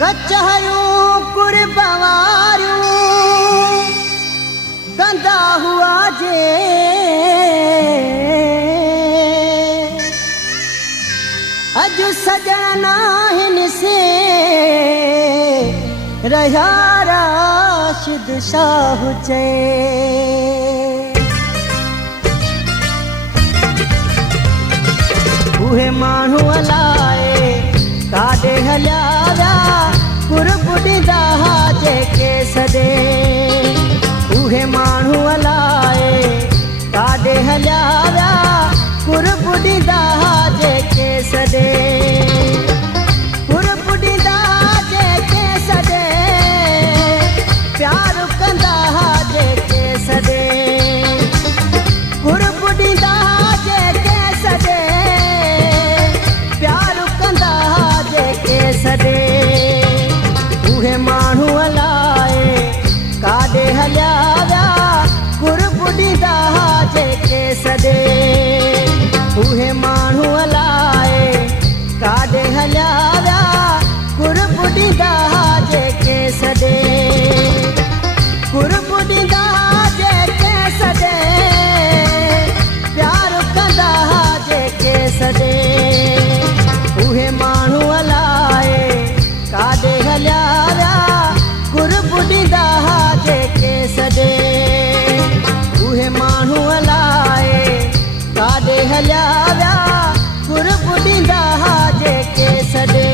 कचायूं कुर्बावारियूं कंदा हुआ जे अजु सजण नाहिन से रहा राशिद शाह चए उहे माण्हू अलाए काॾे हलिया विया कुर्ब ॾींदा जेके सॾे उहे माण्हू अलाए काॾे हलिया विया कुर्ब ॾींदा जेके सॾे कुर्ब ॾींदा जेके सॾे प्यार कंदा जेके सॾे कुर्ब ॾींदा जेके सॾे प्यार कंदा जेके सॾे उहे माण्हू अलाए काॾे हलिया विया कुर्ब ॾींदा जेके सॾे उहे माण्हू अलाए काॾे हलिया विया कुर्ब ॾींदा जेके सॾे कुर्ब ॾींदा जेके सॾे प्यार कंदा जेके सॾे उहे माण्हू अलाए काॾे हलिया विया कुर्ब ॾींदा जेके सॾे उहे माण्हू अलाए काॾे हलिया विया कुर्ब ॾींदा जेके सॾे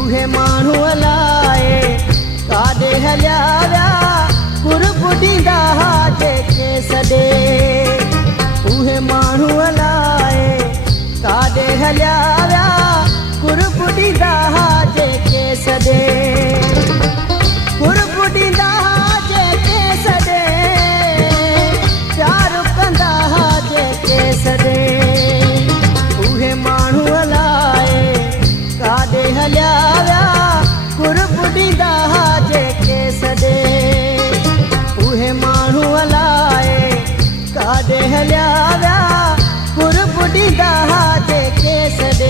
उहे माण्हू अलाए काॾे हलिया विया कुर्ब ॾींदा जेके सॾे उहे माण्हू अलाए काॾे हलिया विया कुर्ब ॾींदा जेके सॾे कुर्ब ॾींदा जेके सॾे प्यार कंदा जेके सॾे उहे माण्हू अलाए काॾे हलिया विया कुर्ब ॾींदा जेके सॾे उहे माण्हू अलाए काॾे हलिया विया कुर्ब ॾींदा जेके सॾे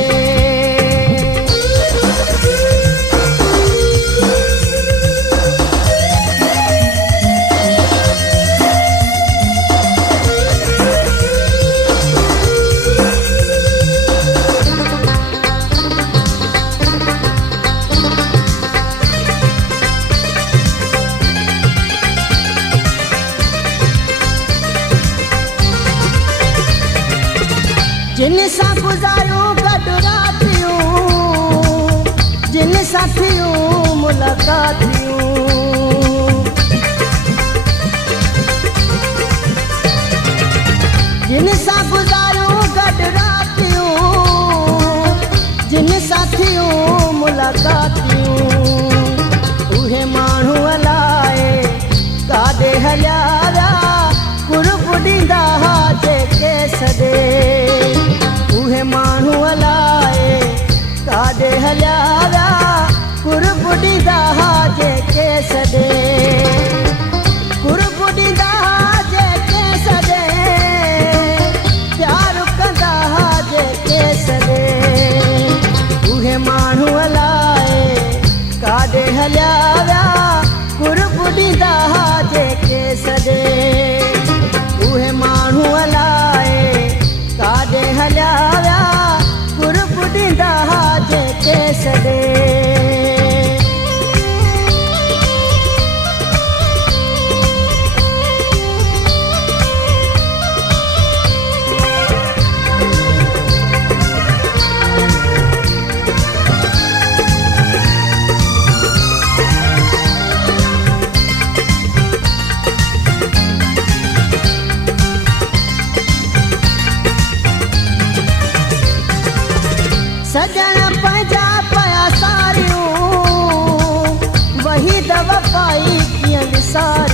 जिन सां गुज़ारियूं गॾु रातियूं जिन सां थियूं मुलाक़ातियूं जिन सां गुज़ारियूं गॾु रातियूं जिन सां थियूं मुलाक़ातियूं उहे माण्हू अलाए काॾे हलिया विया कुर्ब ॾींदा जेके सॾे उहे माण्हू अलाए काॾे हलिया विया कुर्ब ॾींदा जेके सॾे कुर्ब ॾींदा जेके सॾे प्यार कंदा जेके सॾे उहे माण्हू अलाए काॾे हलिया विया कुर्ब ॾींदा जेके सॾे उहे माण्हू अलाए काॾे हलिया विया कुर्ब ॾींदा जेके सॾे सजण पंहिंजा पया सारियूं वही दवा पाई कीअं विसार